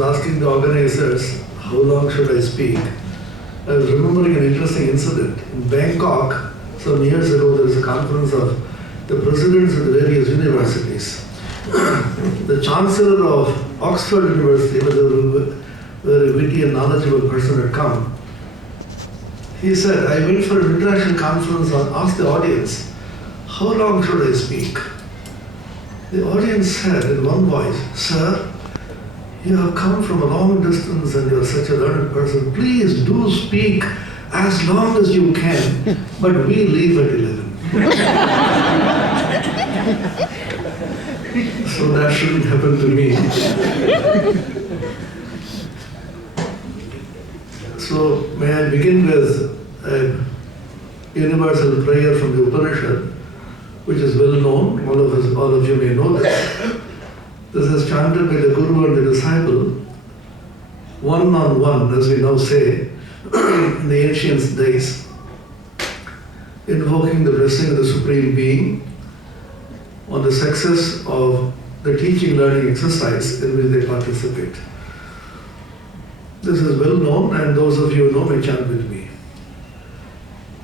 was asking the organizers, how long should I speak? I was remembering an interesting incident. In Bangkok, some years ago, there was a conference of the presidents of the various universities. The chancellor of Oxford University, a very witty and knowledgeable person, had come. He said, I went for an international conference and asked the audience, how long should I speak? The audience said in one voice, Sir, you have come from a long distance and you are such a learned person. Please do speak as long as you can, but we leave at 11. So that shouldn't happen to me. So may I begin with a universal prayer from the Upanishad, which is well known. All of you may know this. This is chanted by the Guru and the disciple, one on one, as we now say, in the ancient days, invoking the blessing of the Supreme Being on the success of the teaching-learning exercise in which they participate. This is well known, and those of you who know may chant with me.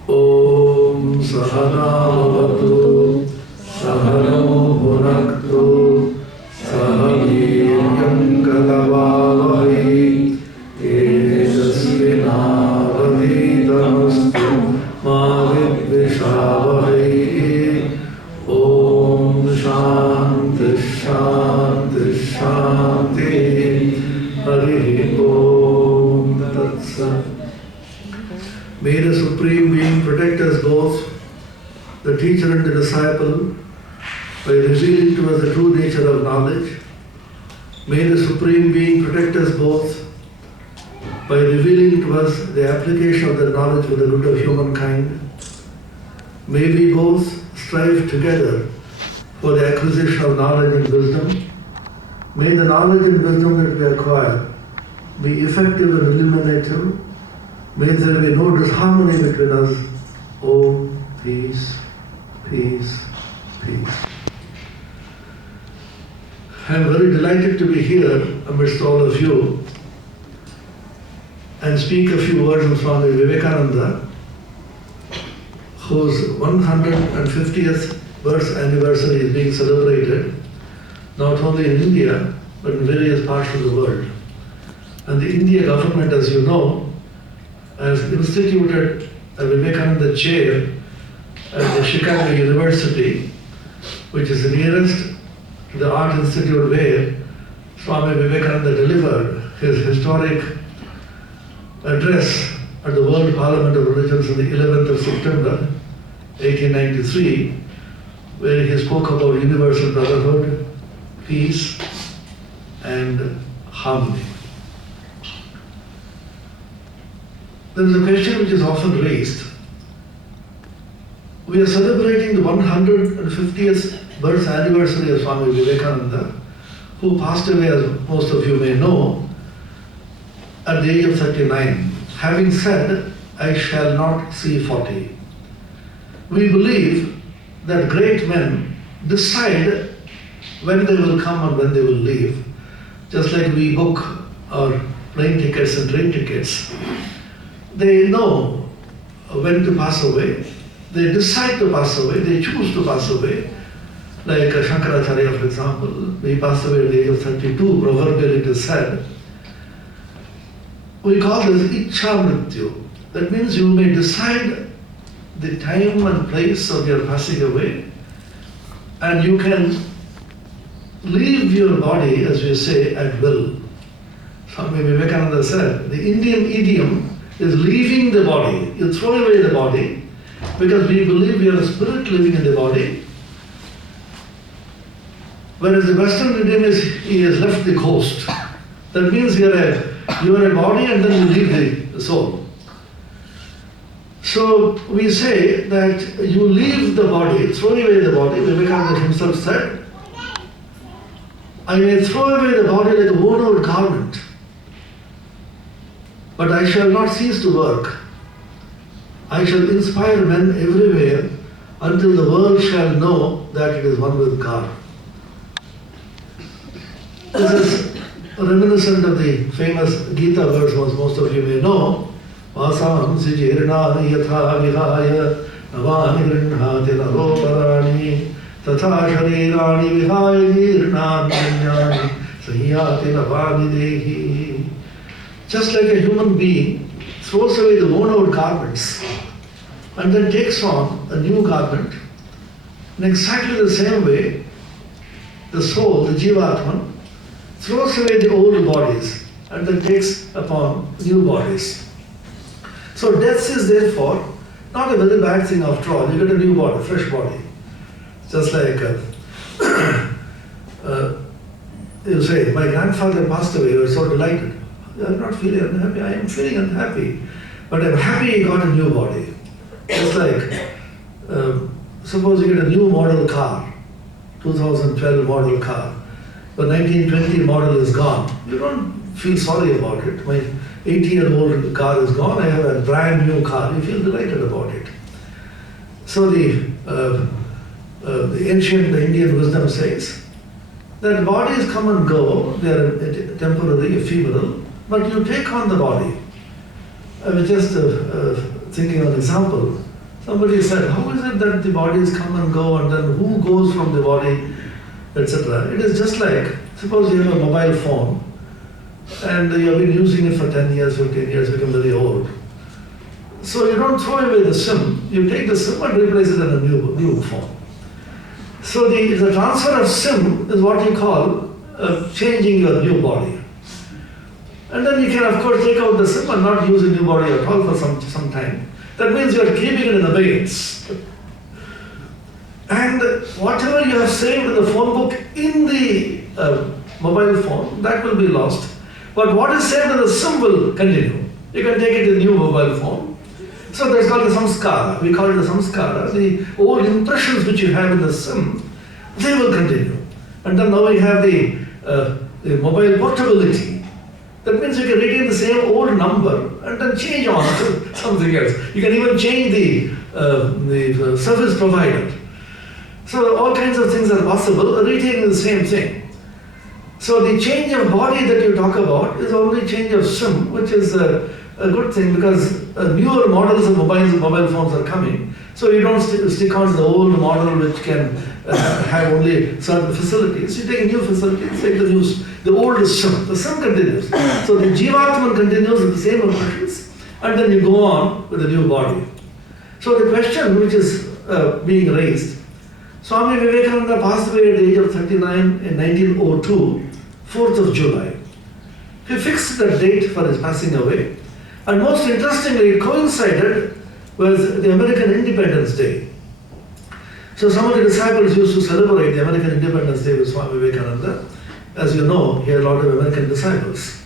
Om Sahana Bhavatu Sahano Bhunaktu Sahaviryam Kalavavai Tejasvinavadhitamastu Ma Vidvishavai. Om Shanti Shanti Shanti Hari Om Tat Sat. May the Supreme Being protect us both, the teacher and the disciple, by revealing to us the true nature of knowledge. May the Supreme Being protect us both by revealing to us the application of that knowledge for the good of humankind. May we both strive together for the acquisition of knowledge and wisdom. May the knowledge and wisdom that we acquire be effective and illuminative. May there be no disharmony between us. Om, peace, peace, peace. I am very delighted to be here amidst all of you and speak a few words of Swami Vivekananda, whose 150th birth anniversary is being celebrated not only in India but in various parts of the world. And the India government, as you know, has instituted a Vivekananda chair at the Chicago University, which is the nearest to the Art Institute where Swami Vivekananda delivered his historic address at the World Parliament of Religions on the 11th of September, 1893, where he spoke about universal brotherhood, peace, and harmony. There is a question which is often raised. We are celebrating the 150th birth anniversary of Swami Vivekananda, who passed away, as most of you may know, at the age of 39, having said, I shall not see 40. We believe that great men decide when they will come and when they will leave, just like we book our plane tickets and train tickets. They know when to pass away, they decide to pass away, they choose to pass away. Like Shankaracharya, for example, he passed away at the age of 32, proverbially it is said. We call this Ichha Mrityu. That means you may decide the time and place of your passing away, and you can leave your body, as we say, at will. Swami Vivekananda said, the Indian idiom is leaving the body. You throw away the body because we believe we are a spirit living in the body. Whereas the Western idiom is he has left the ghost. That means you are a body and then you leave the soul. So we say that you leave the body, throw away the body. Vivekananda himself said, I may throw away the body like a worn-out garment, but I shall not cease to work. I shall inspire men everywhere until the world shall know that it is one with God. This is reminiscent of the famous Gita verse, most of you may know, Vasam sijirnani yatha vihaya navani grinhati naroparani tatha sharirani vihaya jirnani jnani sahyati navani dehi. Just like a human being throws away the worn-out garments and then takes on a new garment, in exactly the same way, the soul, the Jivatman, throws away the old bodies and then takes upon new bodies. So death is therefore not a very bad thing after all. You get a new body, fresh body. Just like you say, my grandfather passed away, you were so delighted. I'm not feeling unhappy, I am feeling unhappy. But I'm happy he got a new body. Just like, suppose you get a new model car, 2012 model car. The 1920 model is gone. You don't feel sorry about it. My 80-year-old car is gone. I have a brand new car. You feel delighted about it. So the ancient Indian wisdom says that bodies come and go. They are temporary, ephemeral, but you take on the body. I was just thinking of an example. Somebody said, how is it that the bodies come and go and then who goes from the body, etc. It is just like, suppose you have a mobile phone and you have been using it for 10 years, 15 years, become very old. So you don't throw away the SIM, you take the SIM and replace it in a new phone. So the transfer of SIM is what you call changing your new body. And then you can of course take out the SIM and not use a new body at all for some time. That means you are keeping it in abeyance. And whatever you have saved in the phone book in the mobile phone, that will be lost. But what is saved in the SIM will continue. You can take it in a new mobile phone. So that's called the samskara. We call it the samskara. The old impressions which you have in the SIM, they will continue. And then now we have the mobile portability. That means you can retain the same old number and then change on to something else. You can even change the service provider. So all kinds of things are possible, retaining the same thing. So the change of body that you talk about is only change of SIM, which is a good thing because newer models of mobile phones are coming. So you don't stick on to the old model which can have only certain facilities. You take a new facility, take the old SIM. The SIM continues. So the Jivatman continues with the same impressions and then you go on with the new body. So the question which is being raised, Swami Vivekananda passed away at the age of 39 in 1902, 4th of July. He fixed that date for his passing away. And most interestingly, it coincided with the American Independence Day. So some of the disciples used to celebrate the American Independence Day with Swami Vivekananda. As you know, he had a lot of American disciples.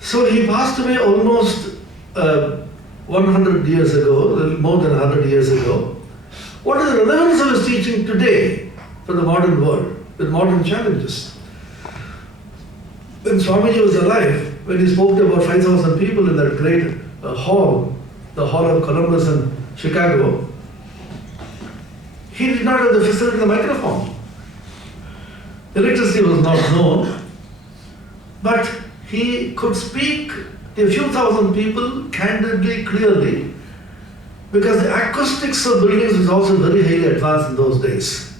So he passed away almost 100 years ago, more than 100 years ago. What is the relevance of his teaching today for the modern world, with modern challenges? When Swamiji was alive, when he spoke to about 5,000 people in that great hall, the Hall of Columbus in Chicago, he did not have the facility of the microphone. Electricity was not known, but he could speak to a few thousand people candidly, clearly, because the acoustics of buildings was also very highly advanced in those days.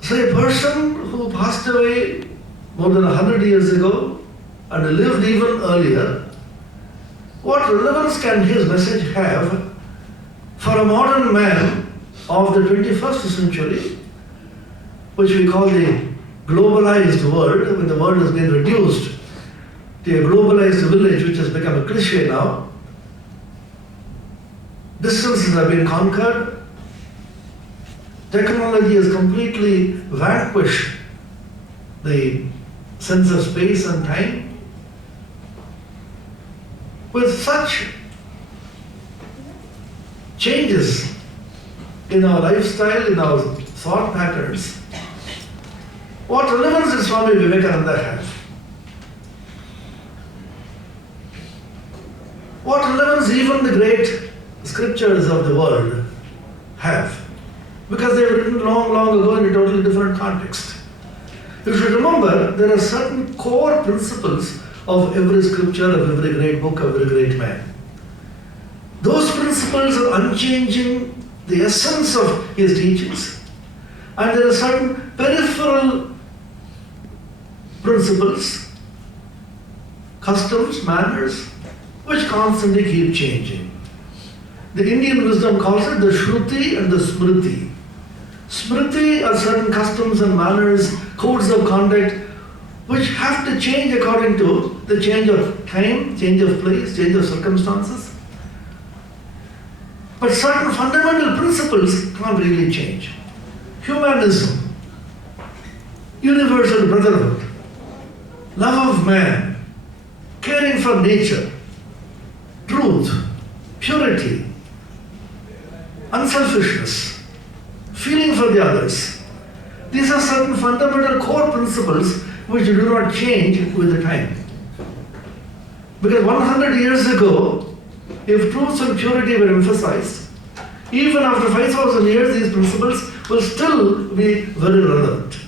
So a person who passed away more than 100 years ago and lived even earlier, what relevance can his message have for a modern man of the 21st century, which we call the globalized world, when the world has been reduced to a globalized village which has become a cliche now? Distances have been conquered. Technology has completely vanquished the sense of space and time. With such changes in our lifestyle, in our thought patterns, what relevance does Swami Vivekananda have? What relevance even the great scriptures of the world have? because they were written long, long ago in a totally different context. You should remember there are certain core principles of every scripture, of every great book, of every great man. Those principles are unchanging, the essence of his teachings. And there are certain peripheral principles, customs, manners, which constantly keep changing. The Indian wisdom calls it the Shruti and the Smriti. Smriti are certain customs and manners, codes of conduct, which have to change according to the change of time, change of place, change of circumstances. But certain fundamental principles can't really change. Humanism, universal brotherhood, love of man, caring for nature, truth, purity, unselfishness, feeling for the others. These are certain fundamental core principles which do not change with the time. Because 100 years ago, if truth and purity were emphasized, even after 5,000 years, these principles will still be very relevant.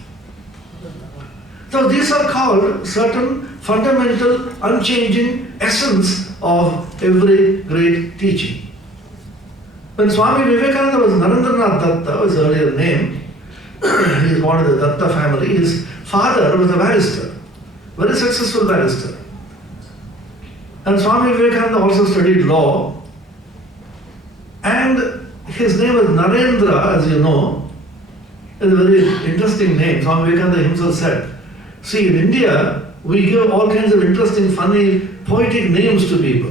So these are called certain fundamental, unchanging essence of every great teaching. When Swami Vivekananda was Narendranath Datta, was his earlier name, he is born in the Datta family. His father was a barrister, very successful barrister. And Swami Vivekananda also studied law. And his name was Narendra, as you know. It's a very interesting name. Swami Vivekananda himself said, see, in India, we give all kinds of interesting, funny, poetic names to people.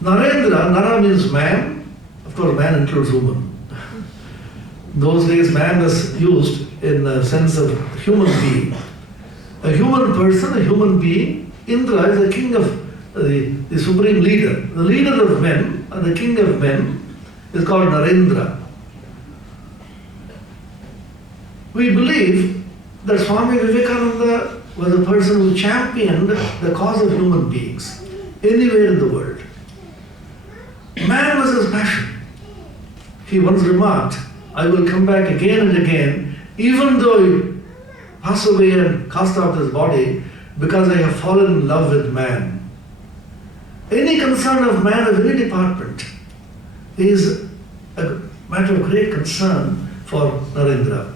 Narendra, Nara means man. Of course, man includes woman. Those days, man was used in the sense of human being. A human person, a human being. Indra is the king of the supreme leader. The leader of men, and the king of men, is called Narendra. We believe that Swami Vivekananda was a person who championed the cause of human beings anywhere in the world. Man was his passion. He once remarked, I will come back again and again, even though he pass away and cast out his body, because I have fallen in love with man. Any concern of man of any department is a matter of great concern for Narendra.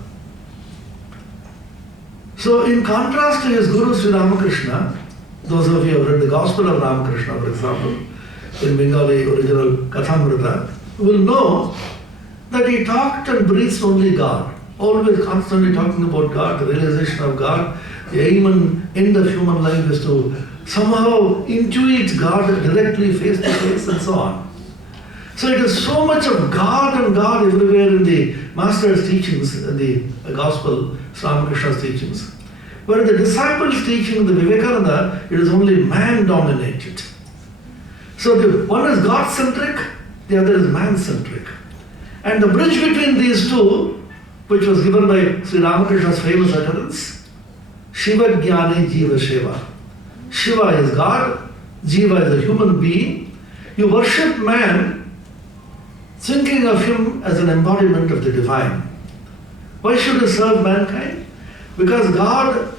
So in contrast to his Guru Sri Ramakrishna, those of you who have read the Gospel of Ramakrishna, for example, in Bengali original Kathamrita, will know that he talked and breathed only God, always constantly talking about God, the realization of God. The aim and end of human life is to somehow intuit God directly, face to face, and so on. So it is so much of God and God everywhere in the Master's teachings, in the Gospel, Ramakrishna's teachings. But in the disciples' teaching, the Vivekananda, it is only man-dominated. So the one is God-centric, the other is man-centric. And the bridge between these two, which was given by Sri Ramakrishna's famous utterance, Shiva Jnani Jiva Sheva. Shiva is God, Jiva is a human being. You worship man, thinking of him as an embodiment of the divine. Why should you serve mankind? Because God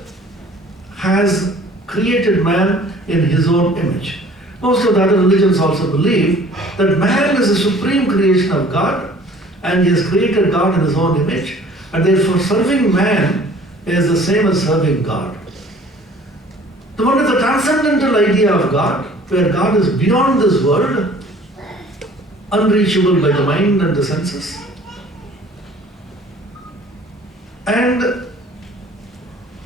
has created man in his own image. Most of the other religions also believe that man is the supreme creation of God, and he has created God in his own image, and therefore serving man is the same as serving God. The one is the transcendental idea of God, where God is beyond this world, unreachable by the mind and the senses. And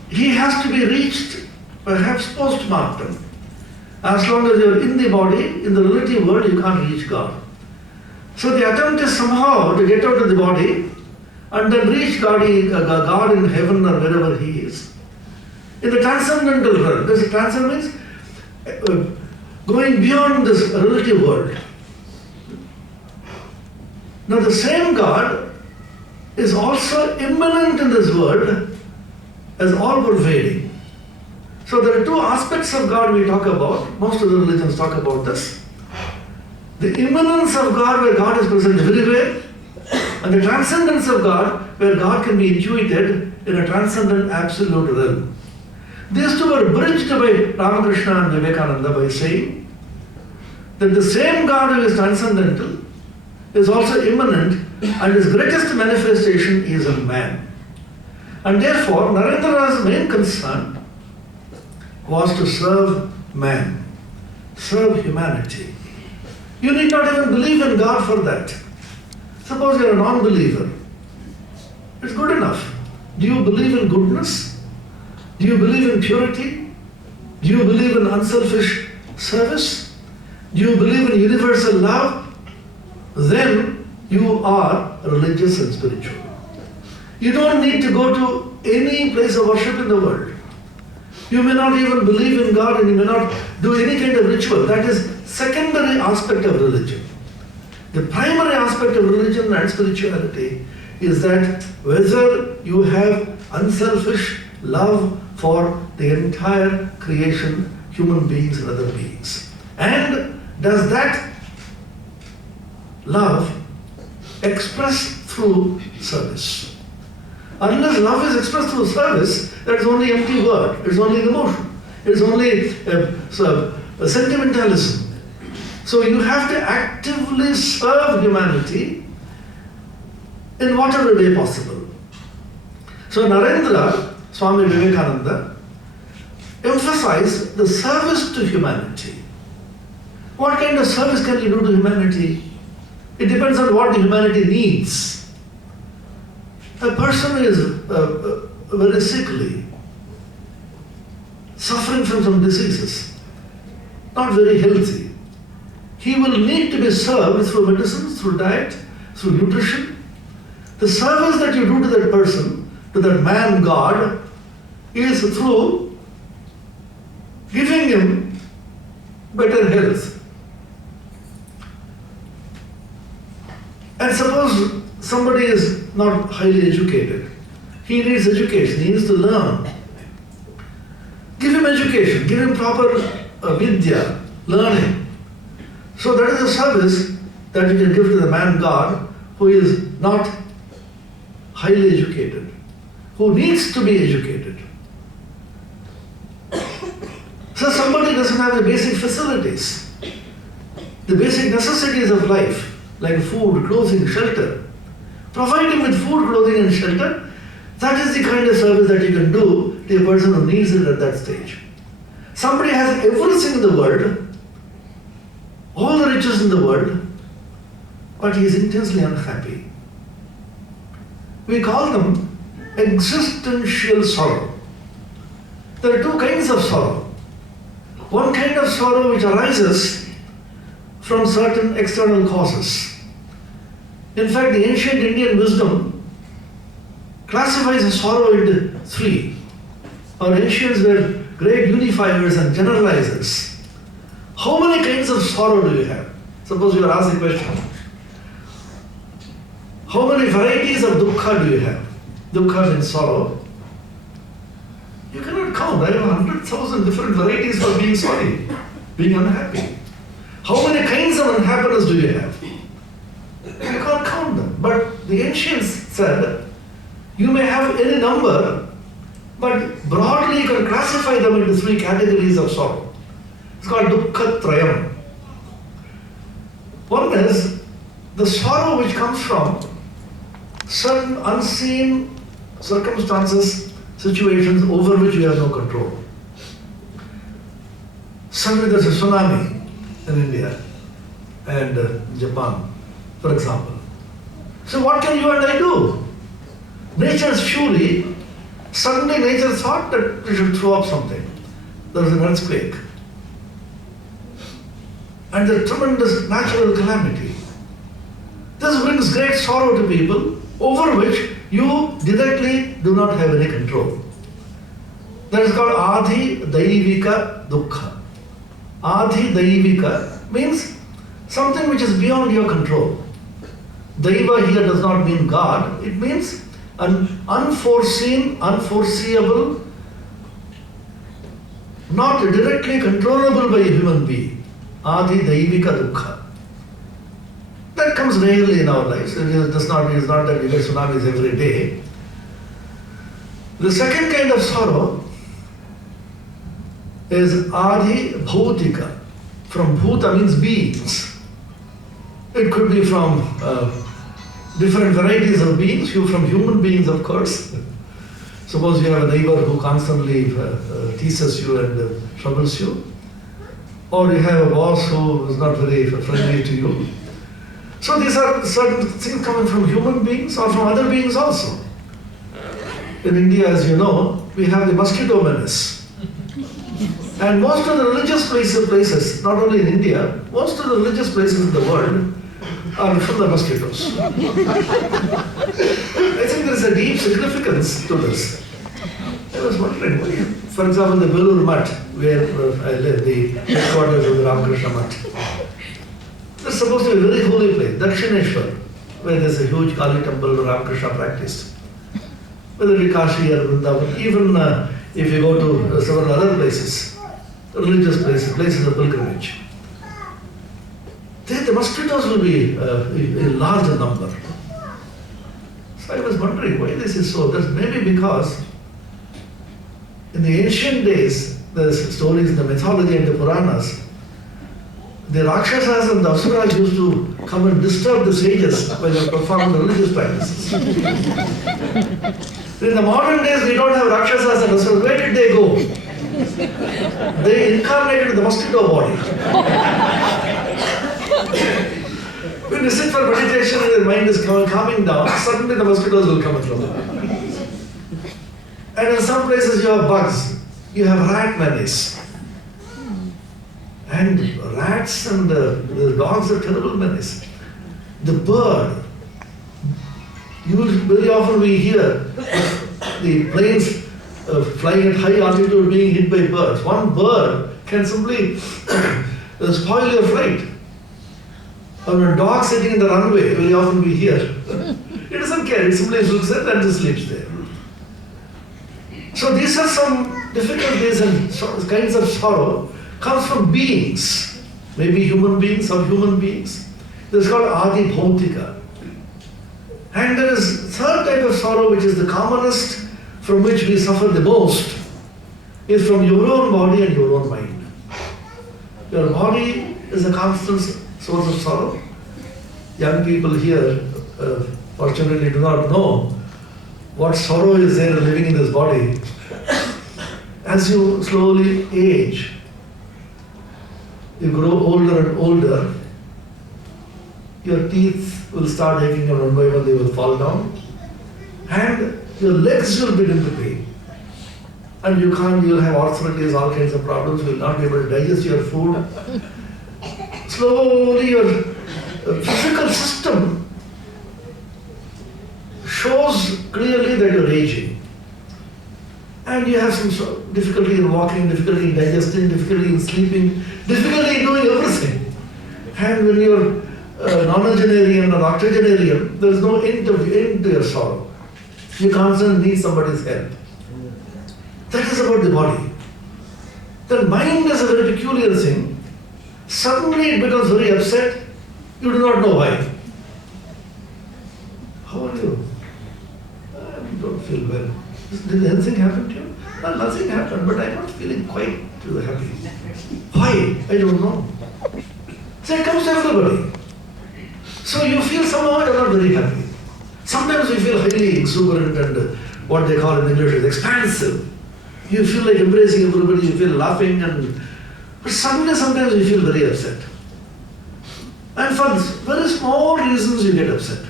he has to be reached, perhaps post-mortem. As long as you are in the body, in the relative world, you can't reach God. So the attempt is somehow to get out of the body and then reach God in heaven or wherever he is. In the transcendental realm, does it transcend means going beyond this relative world. Now the same God is also immanent in this world as all-pervading. So there are two aspects of God we talk about. Most of the religions talk about this. The immanence of God, where God is present everywhere, and the transcendence of God, where God can be intuited in a transcendent absolute realm. These two were bridged by Ramakrishna and Vivekananda by saying that the same God who is transcendental is also immanent, and his greatest manifestation is in man. And therefore, Narendra's main concern was to serve man, serve humanity. You need not even believe in God for that. Suppose you are a non-believer. It's good enough. Do you believe in goodness? Do you believe in purity? Do you believe in unselfish service? Do you believe in universal love? Then you are religious and spiritual. You don't need to go to any place of worship in the world. You may not even believe in God, and you may not do any kind of ritual. That is secondary aspect of religion. The primary aspect of religion and spirituality is that whether you have unselfish love for the entire creation, human beings and other beings. And does that love express through service? Unless love is expressed through service, that is only empty word. It's only an emotion. It's only a sentimentalism. So you have to actively serve humanity in whatever way possible. So Narendra, Swami Vivekananda, emphasized the service to humanity. What kind of service can you do to humanity? It depends on what the humanity needs. A person is very sickly, suffering from some diseases, not very healthy. He will need to be served through medicines, through diet, through nutrition. The service that you do to that person, to that man God, is through giving him better health. And suppose somebody is not highly educated. He needs education, he needs to learn. Give him education, give him proper vidya, learning. So that is a service that you can give to the man God who is not highly educated, who needs to be educated. So somebody doesn't have the basic facilities, the basic necessities of life, like food, clothing, shelter. Provide him with food, clothing and shelter. That is the kind of service that you can do to a person who needs it at that stage. Somebody has everything in the world, all the riches in the world, but he is intensely unhappy. We call them existential sorrow. There are two kinds of sorrow. One kind of sorrow which arises from certain external causes. In fact, the ancient Indian wisdom classifies the sorrow into three. Our ancients were great unifiers and generalizers. How many kinds of sorrow do you have? Suppose you are asked the question. How many varieties of dukkha do you have? Dukkha means sorrow. You cannot count. I have 100,000 different varieties for being sorry, being unhappy. How many kinds of unhappiness do you have? You can't count them. But the ancients said, you may have any number, but broadly you can classify them into three categories of sorrow. It's called dukkha trayam. One is the sorrow which comes from certain unseen circumstances, situations over which you have no control. Suddenly there's a tsunami in India and Japan, for example. So what can you and I do? Nature's fury, suddenly nature thought that we should throw up something. There was an earthquake. And the tremendous natural calamity. This brings great sorrow to people over which you directly do not have any control. That is called Adi Daivika Dukkha. Adi Daivika means something which is beyond your control. Daiva here does not mean God, it means an unforeseen, unforeseeable, not directly controllable by a human being. Adi Daivika Dukkha. happens rarely in our lives. It is not that we get tsunamis every day. The second kind of sorrow is adi bhautika. From bhuta means beings. It could be from different varieties of beings, from human beings, of course. Suppose you have a neighbor who constantly teases you and troubles you, or you have a boss who is not very friendly to you. So these are certain things coming from human beings or from other beings also. In India, as you know, we have the mosquito menace. And most of the religious places, not only in India, most of the religious places in the world are full of mosquitoes. I think there is a deep significance to this. I was wondering, for example, the Belur Mutt, where I live, the headquarters of the Ramakrishna Mutt. It's supposed to be a very holy place, Dakshineshwar, where there's a huge Kali temple where Ramakrishna practiced. Whether it be Kashi or Vrindavan, even if you go to several other places, religious places of pilgrimage, the mosquitoes will be in large number. So I was wondering why this is so. That's maybe because in the ancient days, the stories in the mythology and the Puranas, the Rakshasas and the Asuras used to come and disturb the sages when they performed religious practices. In the modern days, we don't have Rakshasas and Asuras. Where did they go? They incarnated the mosquito body. When you sit for meditation and your mind is calming down, suddenly the mosquitoes will come and trouble. And in some places you have bugs, you have rat menace. And rats and the dogs are terrible menace. The bird, very often we hear the planes flying at high altitude being hit by birds. One bird can simply spoil your flight. Or a dog sitting in the runway, very often we hear. It doesn't care, it simply looks at and just sleeps there. So these are some difficulties and kinds of sorrow comes from beings, maybe human beings or human beings. This is called adi bhautika. And there is third type of sorrow which is the commonest, from which we suffer the most, is from your own body and your own mind. Your body is a constant source of sorrow. Young people here fortunately do not know what sorrow is there living in this body. As you slowly age, you grow older and older, your teeth will start aching and one by one they will fall down, and your legs will begin to pain. And you'll have arthritis, all kinds of problems, you will not be able to digest your food. Slowly your physical system shows clearly that you're aging. And you have some difficulty in walking, difficulty in digesting, difficulty in sleeping, difficulty in doing everything. And when you're nonagenarian or octogenarian, there is no end to your sorrow. You constantly need somebody's help. That is about the body. The mind is a very peculiar thing. Suddenly it becomes very upset. You do not know why. How are you? I don't feel well. Did anything happen to you? Well, nothing happened, but I'm not feeling quite happy. Why? I don't know. So it comes to everybody. So you feel somehow you're not very happy. Sometimes you feel highly exuberant and what they call in English is expansive. You feel like embracing everybody, you feel laughing, but suddenly sometimes you feel very upset. And for very small reasons you get upset.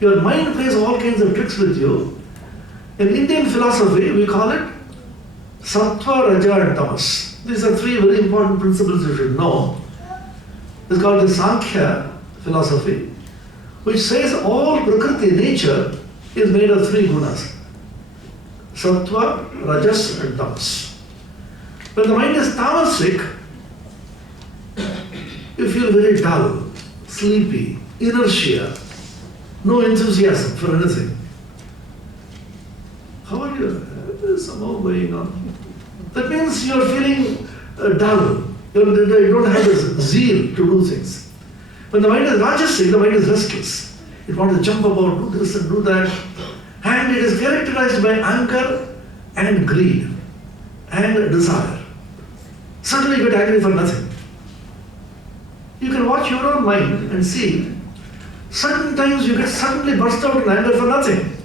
Your mind plays all kinds of tricks with you. In Indian philosophy, we call it Sattva, Raja and Tamas. These are three very important principles you should know. It's called the Sankhya philosophy, which says all Prakriti, nature, is made of three gunas. Sattva, Rajas and Tamas. When the mind is tamasic, you feel very dull, sleepy, inertia, no enthusiasm for anything. How are you? There's somehow going on. That means you're feeling dull. You don't have this zeal to do things. When the mind is rajasic, the mind is restless. It wants to jump about, do this and do that. And it is characterized by anger and greed and desire. Suddenly you get angry for nothing. You can watch your own mind and see, certain times you get suddenly burst out in anger for nothing.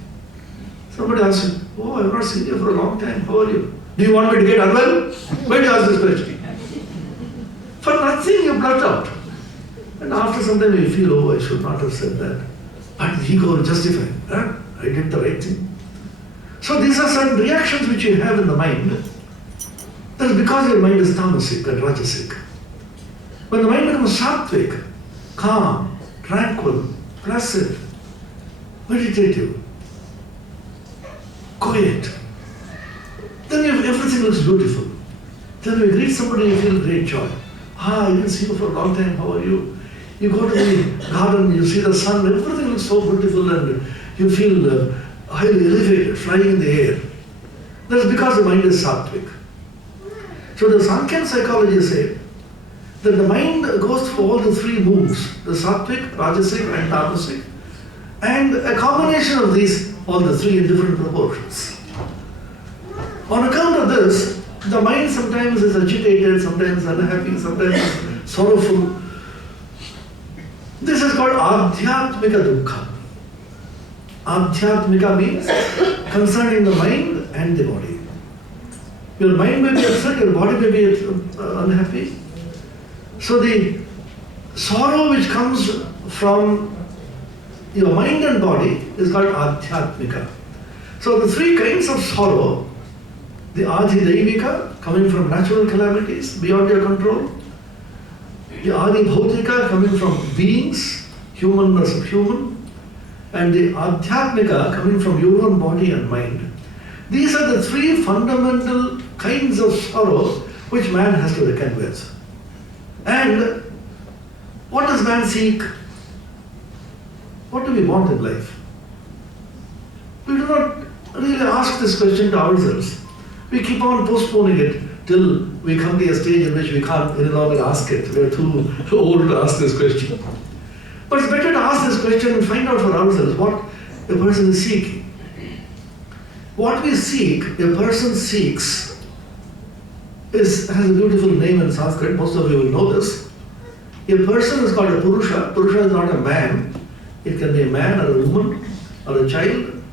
Somebody asks you, oh, I've not seen you for a long time, how are you? Do you want me to get unwell? Why do you ask this question? For nothing you blurt out. And after some time you feel, oh, I should not have said that. But the ego will justify, I did the right thing. So these are certain reactions which you have in the mind. That is because your mind is tamasic and rajasic. When the mind becomes sattvic, calm, tranquil, placid, meditative, quiet, then everything looks beautiful. Then when you greet somebody, you feel great joy. I didn't see you for a long time, how are you? You go to the garden, you see the sun, everything looks so beautiful and you feel highly elevated, flying in the air. That's because the mind is sattvic. So the Sankhya psychology say that the mind goes through all the three moods, the sattvic, rajasic and tamasic, and a combination of these, all the three in different proportions. On account of this, the mind sometimes is agitated, sometimes unhappy, sometimes sorrowful. This is called adhyatmika dukkha. Adhyatmika means concerning the mind and the body. Your mind may be upset, your body may be unhappy. So the sorrow which comes from your mind and body is called adhyatmika. So the three kinds of sorrow, the adhidaivika, coming from natural calamities beyond your control, the adhibhautika, coming from beings, humanness of human, and the adhyatmika, coming from your own body and mind. These are the three fundamental kinds of sorrow which man has to reckon with. And what does man seek? What do we want in life? We do not really ask this question to ourselves. We keep on postponing it till we come to a stage in which we can't any longer ask it. We are too old to ask this question. But it's better to ask this question and find out for ourselves what a person is seeking. What we seek, a person seeks, has a beautiful name in Sanskrit. Most of you will know this. A person is called a Purusha. Purusha is not a man. It can be a man or a woman or a child.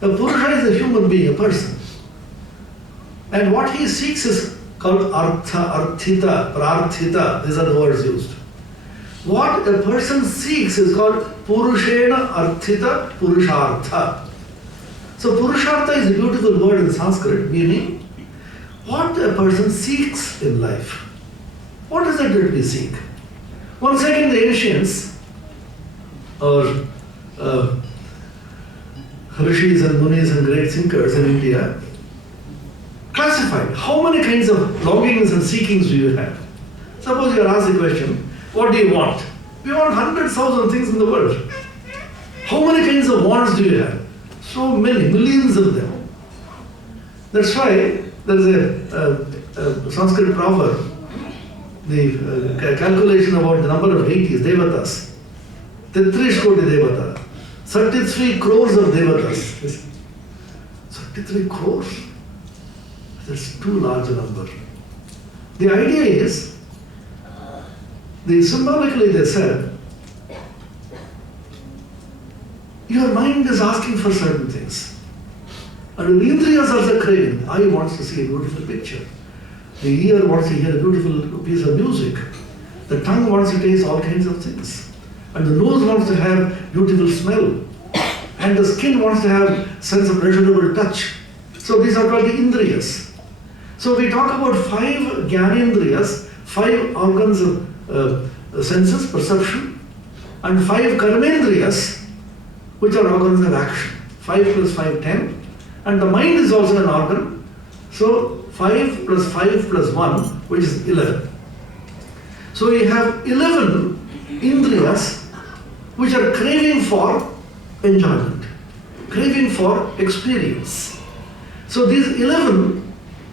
A Purusha is a human being, a person. And what he seeks is called Artha, Arthita, Prarthita. These are the words used. What a person seeks is called Purushena Arthita Purushartha. So Purushartha is a beautiful word in Sanskrit, meaning what a person seeks in life. What is it that we seek? Once again, the ancients, or rishis and munis and great thinkers in India, classified how many kinds of longings and seekings do you have. Suppose you are asked the question, what do you want? We want hundreds, thousands of things in the world. How many kinds of wants do you have? So many, millions of them. That's why there is a Sanskrit proverb, the calculation about the number of deities, devatas. 33 koti devata. 33 crores of devatas. 33 crores? That's too large a number. The idea is, symbolically they said, your mind is asking for certain things. And the indriyas are also craving. The eye wants to see a beautiful picture. The ear wants to hear a beautiful piece of music. The tongue wants to taste all kinds of things. And the nose wants to have beautiful smell. And the skin wants to have sense of pleasurable touch. So these are called the indriyas. So we talk about 5 jnanendriyas, 5 organs of senses, perception, and 5 karmendriyas, which are organs of action. 5 plus 5, 10. And the mind is also an organ. So 5 plus 5 plus 1, which is 11. So we have 11 indriyas which are craving for enjoyment, craving for experience. So these 11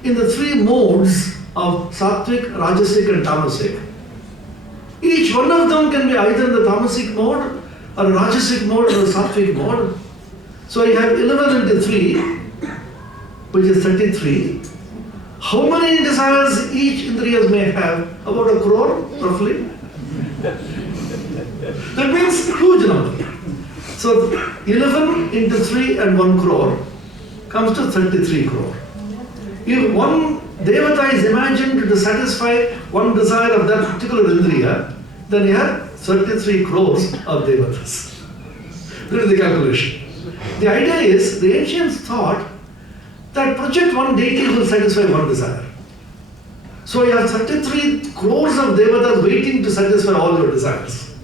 in the 3 modes of sattvic, rajasic and tamasic, Each one of them can be either in the tamasic mode, or a rajasic mode, or a sattvic mode. So you have 11 into 3, which is 33. How many desires each Indriyas may have? About a crore, roughly. That means huge number. So 11 into 3 and 1 crore comes to 33 crore. If one devata is imagined to satisfy one desire of that particular Indriya, then you have 33 crores of devatas. That is the calculation. The idea is, the ancients thought that project one deity will satisfy one desire. So you have 33 crores of devatas waiting to satisfy all your desires.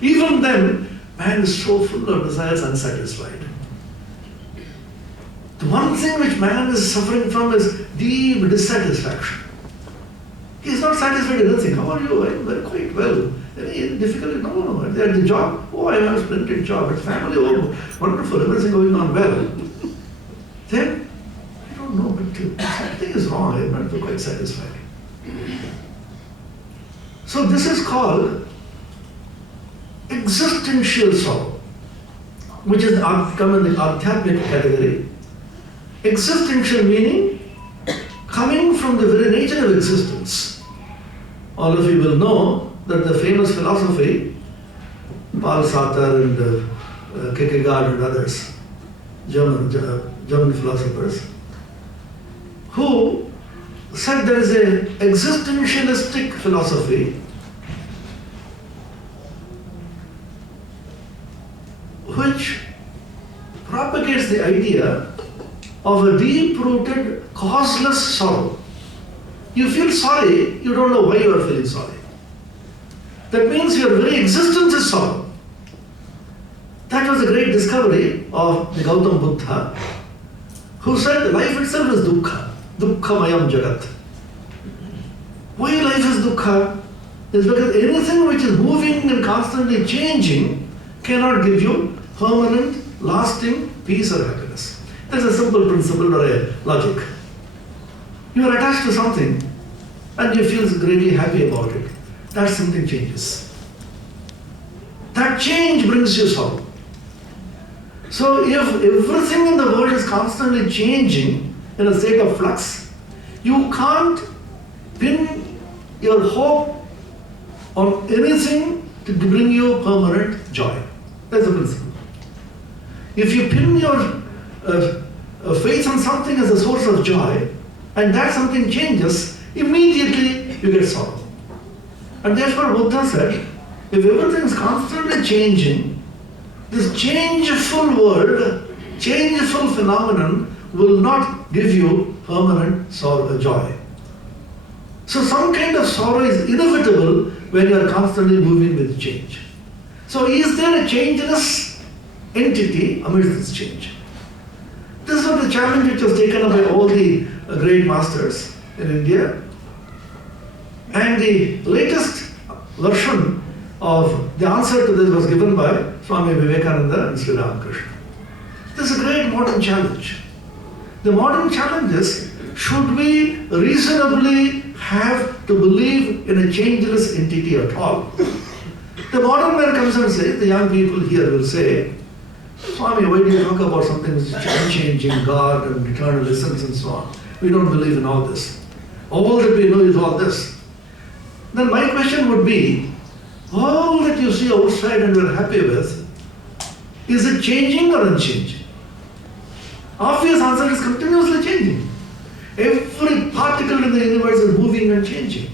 Even then, man is so full of desires unsatisfied. The one thing which man is suffering from is deep dissatisfaction. He is not satisfied with anything. How are you? I'm quite well. Any difficulty? No. At the job? Oh, I have a splendid job. At family? Oh, wonderful. Everything going on well. Then, I don't know, but something is wrong. I'm not quite satisfied. So this is called existential sorrow, which is come in the adhyatmic category. Existential meaning coming from the very nature of existence. All of you will know that the famous philosophy, Paul Sartre and Kierkegaard and others, German philosophers, who said there is an existentialistic philosophy which propagates the idea of a deep-rooted, causeless sorrow. You feel sorry, you don't know why you are feeling sorry. That means your very existence is sorrow. That was a great discovery of the Gautam Buddha, who said life itself is dukkha, dukkhamayam jagat. Why life is dukkha? Is because anything which is moving and constantly changing cannot give you permanent, lasting peace or happiness. That's a simple principle or a logic. You are attached to something and you feel greatly happy about it. That something changes. That change brings you sorrow. So if everything in the world is constantly changing in a state of flux, you can't pin your hope on anything to bring you permanent joy. That's the principle. If you pin your faith on something as a source of joy, and that something changes, immediately you get sorrow. And therefore Buddha said, if everything is constantly changing, this changeful world, changeful phenomenon will not give you permanent joy. So some kind of sorrow is inevitable when you are constantly moving with change. So is there a changeless entity amidst this change? This was the challenge which was taken up by all the great masters in India. And the latest version of the answer to this was given by Swami Vivekananda and Sri Ramakrishna. This is a great modern challenge. The modern challenge is, should we reasonably have to believe in a changeless entity at all? The modern man comes and says, the young people here will say, Swami, why do you talk about something which is unchanging, God and eternal essence and so on? We don't believe in all this. All that we know is all this. Then my question would be, all that you see outside and you're happy with, is it changing or unchanging? Obvious answer is continuously changing. Every particle in the universe is moving and changing.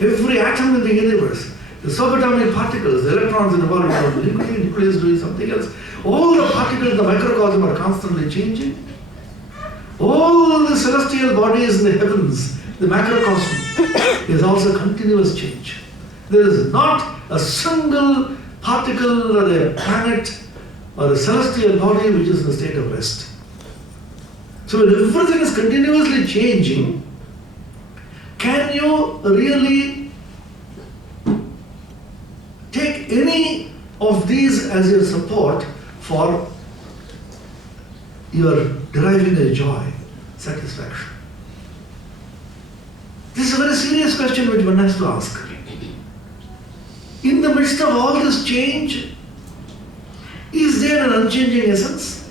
Every atom in the universe, the subatomic particles, the electrons in the body, the nucleus doing something else. All the particles in the microcosm are constantly changing. All the celestial bodies in the heavens, the macrocosm, is also continuous change. There is not a single particle or a planet or a celestial body which is in a state of rest. So when everything is continuously changing, can you really take any of these as your support for your deriving a joy, satisfaction? This is a very serious question which one has to ask. in the midst of all this change, is there an unchanging essence?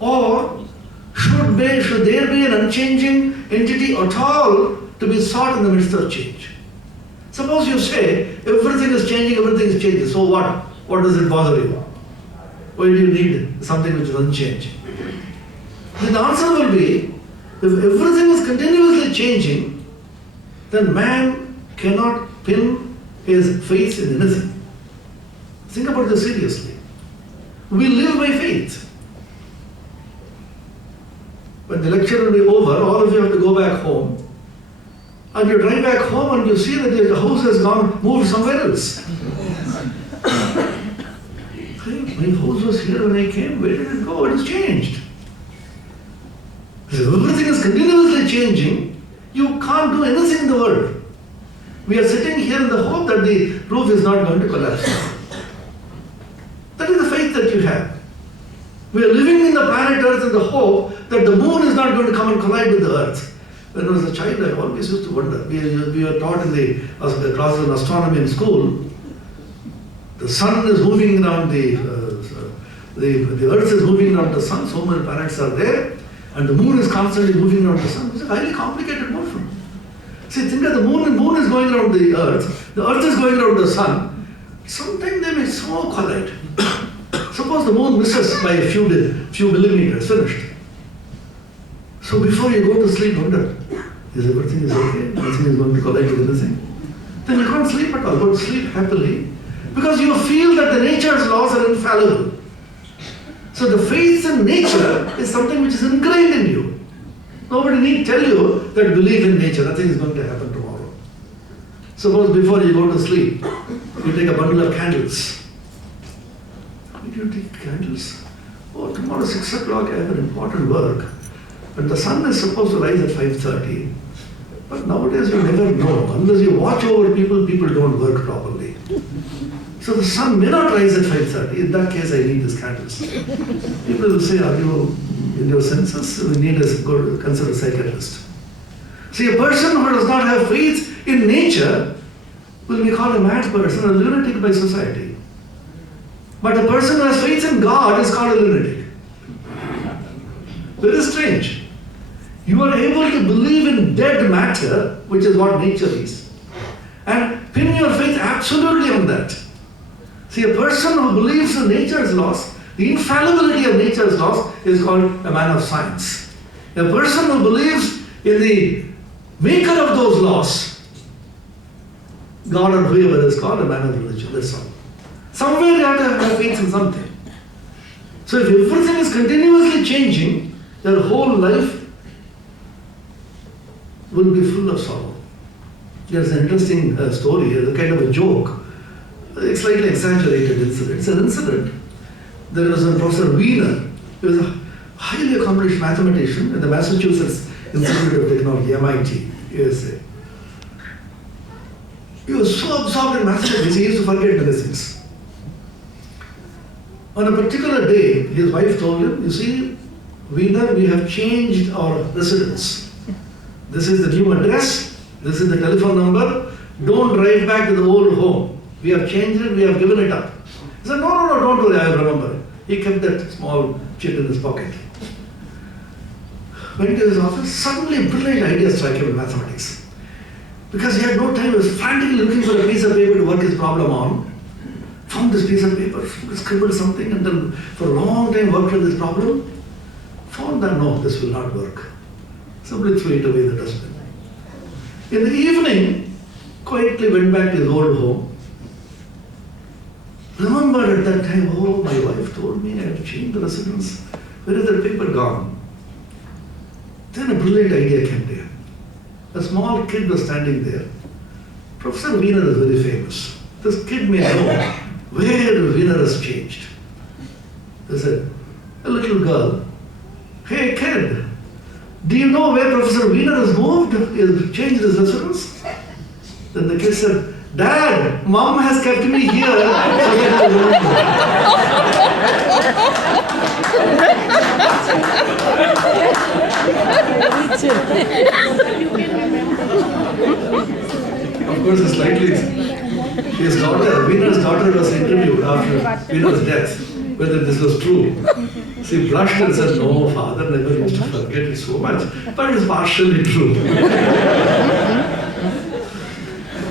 Or should there be an unchanging entity at all to be sought in the midst of change? Suppose you say, everything is changing, everything is changing, so what? What does it bother you? Why do you need something which is unchanging? The answer will be, if everything is continuously changing, then man cannot pin his faith in anything. Think about this seriously. We live by faith. When the lecture will be over, all of you have to go back home. And you drive back home and you see that the house has moved somewhere else. My house was here when I came. Where did it go? It has changed. So everything is continuously changing. You can't do anything in the world. We are sitting here in the hope that the roof is not going to collapse. That is the faith that you have. We are living in the planet Earth in the hope that the moon is not going to come and collide with the Earth. When I was a child, I always used to wonder. We were taught in the classes of astronomy in school. The sun is moving around the Earth is moving around the sun. So many planets are there, and the moon is constantly moving around the sun. It's a highly complicated motion. See, think of the moon is going around the Earth is going around the sun. Sometimes they may so collide. Suppose the moon misses by a few millimeters, finished. So before you go to sleep, wonder, is everything is okay? Nothing is going to collide with anything? Then you can't sleep at all. Go to sleep happily because you feel that the nature's laws are infallible. So the faith in nature is something which is ingrained in you. Nobody need tell you that believe in nature, nothing is going to happen tomorrow. Suppose before you go to sleep, you take a bundle of candles. Why do you take candles? Oh, tomorrow 6 o'clock I have an important work. But the sun is supposed to rise at 5:30. But nowadays you never know. Unless you watch over people, people don't work properly. So the sun may not rise at 5:30. In that case, I need these candles. People will say, are you in your senses? We need to go consult a psychiatrist. See, a person who does not have faith in nature will be called a mad person, a lunatic by society. But a person who has faith in God is called a lunatic. Very strange. You are able to believe in dead matter, which is what nature is, and pin your faith absolutely on that. See, a person who believes in nature's laws, the infallibility of nature's laws, is called a man of science. A person who believes in the maker of those laws, God or whoever, is called a man of religion. That's all. Somewhere you have to have faith in something. So if everything is continuously changing, your whole life will be full of sorrow. There's an interesting story, a kind of a joke, a slightly exaggerated incident. It's an incident. There was a Professor Wiener. He was a highly accomplished mathematician in the Massachusetts Institute of Technology, MIT, USA. He was so absorbed in mathematics, he used to forget many things. On a particular day, his wife told him, you see, Wiener, we have changed our residence. This is the new address, this is the telephone number, don't drive back to the old home. We have changed it, we have given it up. He said, no, don't worry, I remember. He kept that small chip in his pocket. Went to his office, suddenly a brilliant idea struck him in mathematics. Because he had no time, he was frantically looking for a piece of paper to work his problem on. Found this piece of paper, scribbled something, and then for a long time worked on this problem. Found that no, this will not work. Simply threw it away in the dustbin. In the evening, quietly went back to his old home. Remembered at that time, oh, my wife told me I had to change the residence. Where is that paper gone? Then a brilliant idea came to him. A small kid was standing there. Professor Wiener is very famous. This kid may know where Wiener has changed. He said, a little girl, hey kid, do you know where Professor Wiener has moved? He has changed his residence? Then the kid said, Dad, Mom has kept me here so that I will. Of course, it's slightly His daughter, Venus' daughter, was interviewed after Venus' death, whether this was true. She blushed and said, no, father never used to forget it so much, but it is partially true.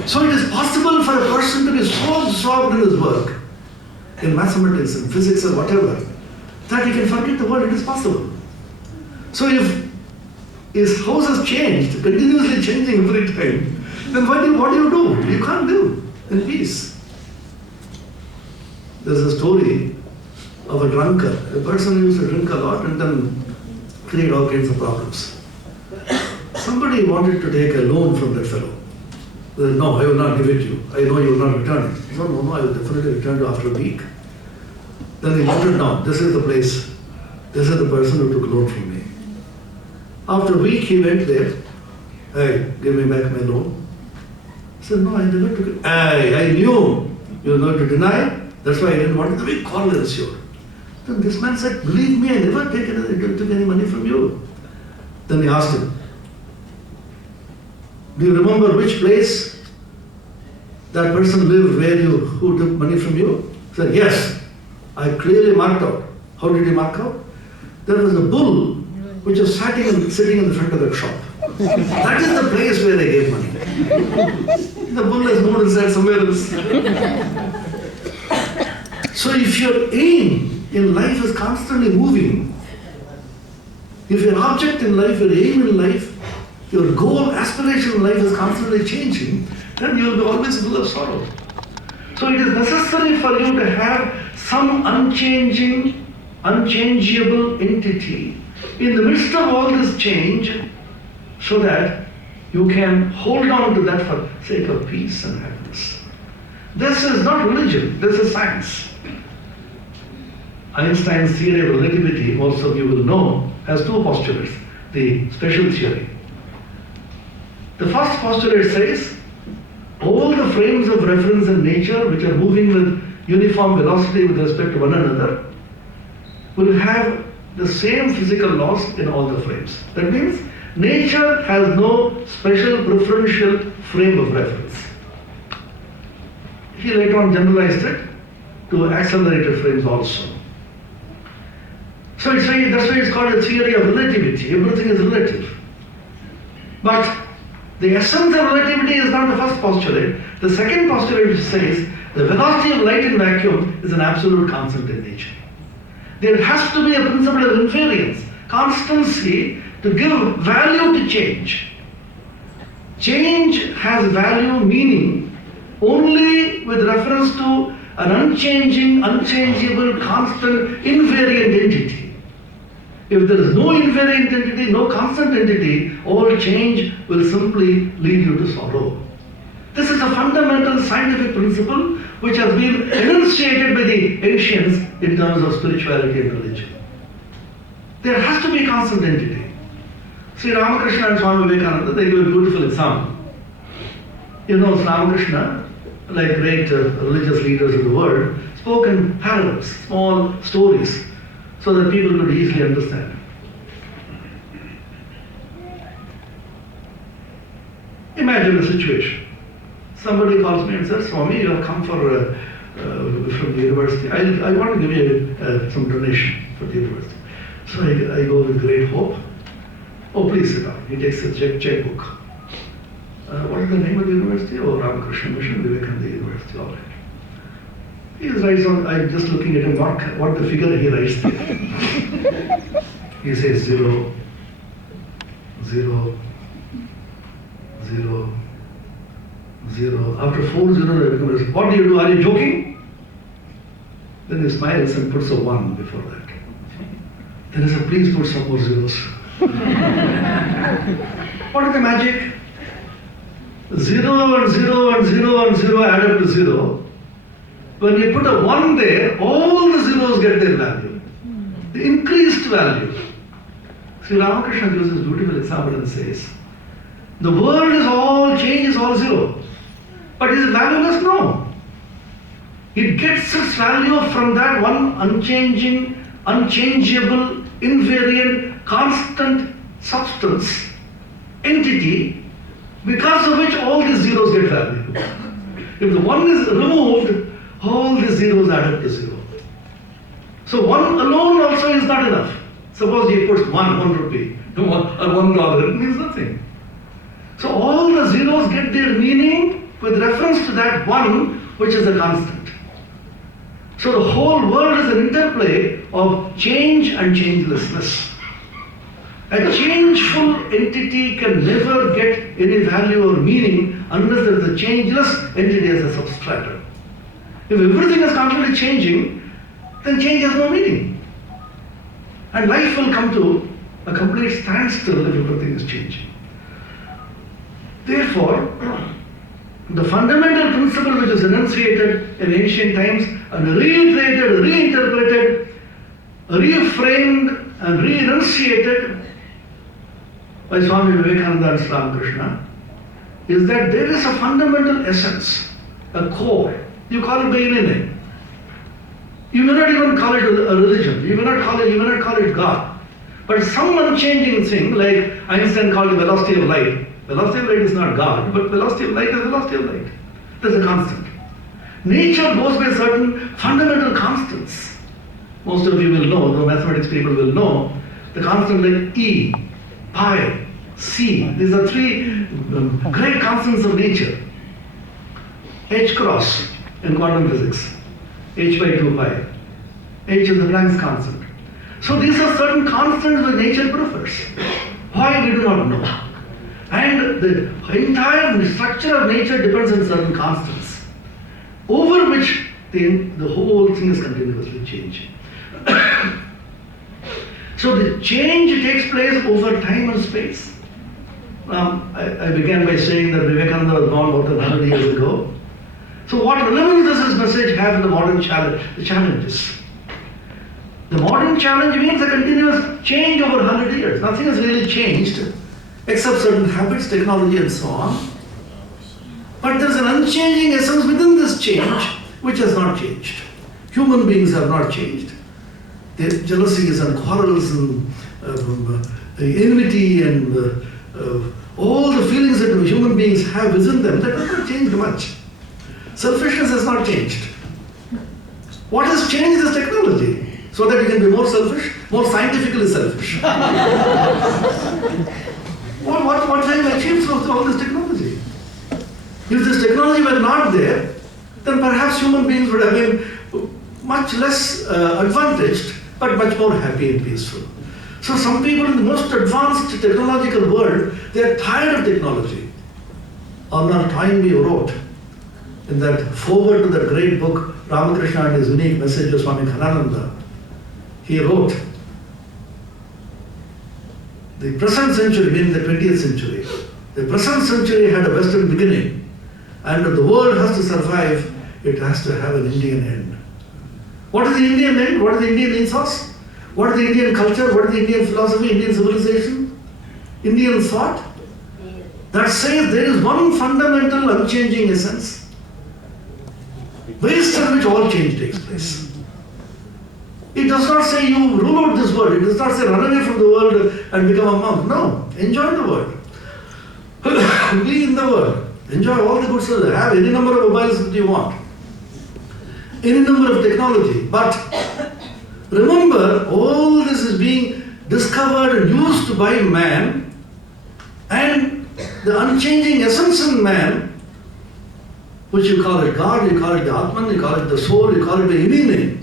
So it is possible for a person to be so absorbed in his work, in mathematics and physics or whatever, that he can forget the world. It is possible. So if his house has changed, continuously changing every time, then what do you do? You can't live in peace. There's a story of a drunkard, a person who used to drink a lot and then create all kinds of problems. Somebody wanted to take a loan from that fellow. He said, no, I will not give it to you. I know you will not return it. He said, no, I will definitely return it after a week. Then he noted down, this is the place, this is the person who took loan from me. After a week he went there, hey, give me back my loan. He said, no, I never took it. I knew you were going to deny, that's why I didn't want it. The big quarrel ensued. Then this man said, believe me, I never took any money from you. Then he asked him, do you remember which place that person lived who took money from you? He said, yes, I clearly marked out. How did he mark out? There was a bull which was sitting in the front of the shop. That is the place where they gave money. The bull has moved inside somewhere else. So if your aim in life is constantly moving, if your object in life, your aim in life, your goal, aspiration in life is constantly changing, then you will be always full of sorrow. So it is necessary for you to have some unchangeable entity in the midst of all this change, so that you can hold on to that for sake of peace and happiness. This is not religion, this is science. Einstein's theory of relativity, most of you will know, has two postulates. The special theory. The first postulate says, all the frames of reference in nature which are moving with uniform velocity with respect to one another will have the same physical laws in all the frames. That means nature has no special preferential frame of reference. He later on generalized it to accelerated frames also. So that's why it's called a theory of relativity. Everything is relative. But the essence of relativity is not the first postulate. The second postulate says the velocity of light in vacuum is an absolute constant in nature. There has to be a principle of invariance, constancy, to give value to change. Change has value, meaning, only with reference to an unchanging, unchangeable, constant, invariant entity. If there is no invariant entity, no constant entity, all change will simply lead you to sorrow. This is a fundamental scientific principle which has been enunciated by the ancients in terms of spirituality and religion. There has to be a constant entity. Sri Ramakrishna and Swami Vivekananda, they give a beautiful example. You know, Ramakrishna, like great religious leaders of the world, spoke in parables, small stories, so that people could easily understand. Imagine a situation. Somebody calls me and says, Swami, you have come from the university. I want to give you some donation for the university. So I go with great hope. Oh, please sit down. He takes a checkbook. What is the name of the university? Oh, Ramakrishna Mission, Vivekananda University. All right. He writes on, I'm just looking at him, what the figure he writes there. He says 0, 0, 0, 0. After 4 zeros, what do you do? Are you joking? Then he smiles and puts a 1 before that. Then he says, please put some more zeros. What is the magic? 0 and 0 and 0 and 0 add up to 0. When you put a 1 there, all the zeros get their value. The increased value. Sri Ramakrishna gives this beautiful example and says, the world is all change, is all 0. But is it valueless? No. It gets its value from that one unchanging, unchangeable, invariant, constant substance, entity, because of which all these zeros get value. If the 1 is removed, all the zeros add up to 0. So 1 alone also is not enough. Suppose he puts 1 rupee, or $1, it means nothing. So all the zeros get their meaning with reference to that 1, which is a constant. So the whole world is an interplay of change and changelessness. A changeful entity can never get any value or meaning unless there is a changeless entity as a substratum. If everything is constantly changing, then change has no meaning. And life will come to a complete standstill if everything is changing. Therefore, the fundamental principle which is enunciated in ancient times and reiterated, reinterpreted, reframed and re-enunciated by Swami Vivekananda and Sri Ramakrishna is that there is a fundamental essence, a core. You call it by any name. You may not even call it a religion. You may not call it God. But some unchanging thing, like Einstein called the velocity of light. Velocity of light is not God, but velocity of light is velocity of light. There's a constant. Nature goes by certain fundamental constants. Most of you will know, the mathematics people will know, the constant like E, pi, C. These are 3 great constants of nature. H cross in quantum physics. H by 2 pi. H is the Planck's constant. So these are certain constants that nature prefers. Why, we do not know. And the entire structure of nature depends on certain constants, over which the whole thing is continuously changing. So the change takes place over time and space. I began by saying that Vivekananda was born more than 100 years ago. So what relevance does his message have in the modern challenges? The modern challenge means a continuous change over 100 years. Nothing has really changed except certain habits, technology and so on. But there's an unchanging essence within this change which has not changed. Human beings have not changed. Their jealousies and quarrels and enmity and all the feelings that human beings have within them, that has not changed much. Selfishness has not changed. What has changed is technology, so that you can be more selfish, more scientifically selfish. What have you achieved through all this technology? If this technology were not there, then perhaps human beings would have been much less advantaged, but much more happy and peaceful. So some people in the most advanced technological world, they are tired of technology. Arnold Toynbee wrote in that foreword to that great book, Ramakrishna and his unique message of Swami Khanananda, he wrote, the present century, meaning the 20th century, the present century had a Western beginning, and if the world has to survive, it has to have an Indian end. What is the Indian end? What is the Indian ethos? What is the Indian culture? What is the Indian philosophy, Indian civilization, Indian thought? That says there is one fundamental unchanging essence, based on which all change takes place. It does not say you rule out this world. It does not say run away from the world and become a monk. No, enjoy the world. Be in the world. Enjoy all the good stuff. Have any number of mobiles that you want. Any number of technology. But remember, all this is being discovered and used by man, and the unchanging essence in man, which you call it God, you call it the Atman, you call it the soul, you call it by any name.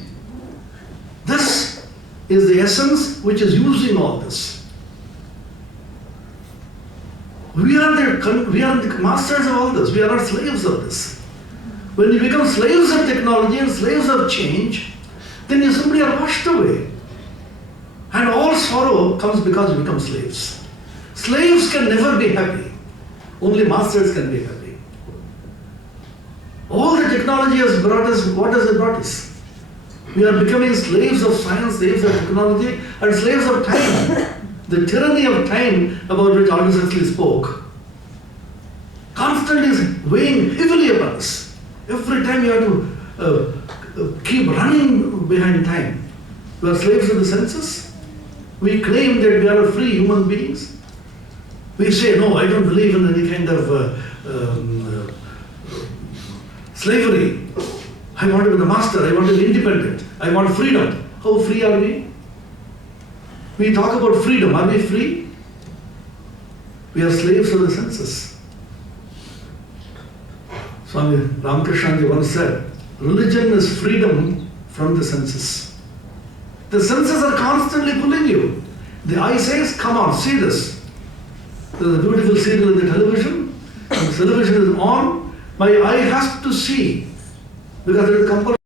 This is the essence which is using all this. We are the masters of all this. We are not slaves of this. When you become slaves of technology and slaves of change, then you simply are washed away. And all sorrow comes because you become slaves. Slaves can never be happy. Only masters can be happy. All the technology has brought us, what has it brought us? We are becoming slaves of science, slaves of technology, and slaves of time. The tyranny of time about which Aldous Huxley spoke constantly is weighing heavily upon us. Every time you have to keep running behind time. We are slaves of the senses. We claim that we are free human beings. We say, no, I don't believe in any kind of slavery. I want to be the master. I want to be independent. I want freedom. How free are we? We talk about freedom. Are we free? We are slaves of the senses. Swami Ramakrishna once said, religion is freedom from the senses. The senses are constantly pulling you. The eye says, come on, see this. There's a beautiful serial in the television. When the television is on, my eye has to see. Because it is compulsory.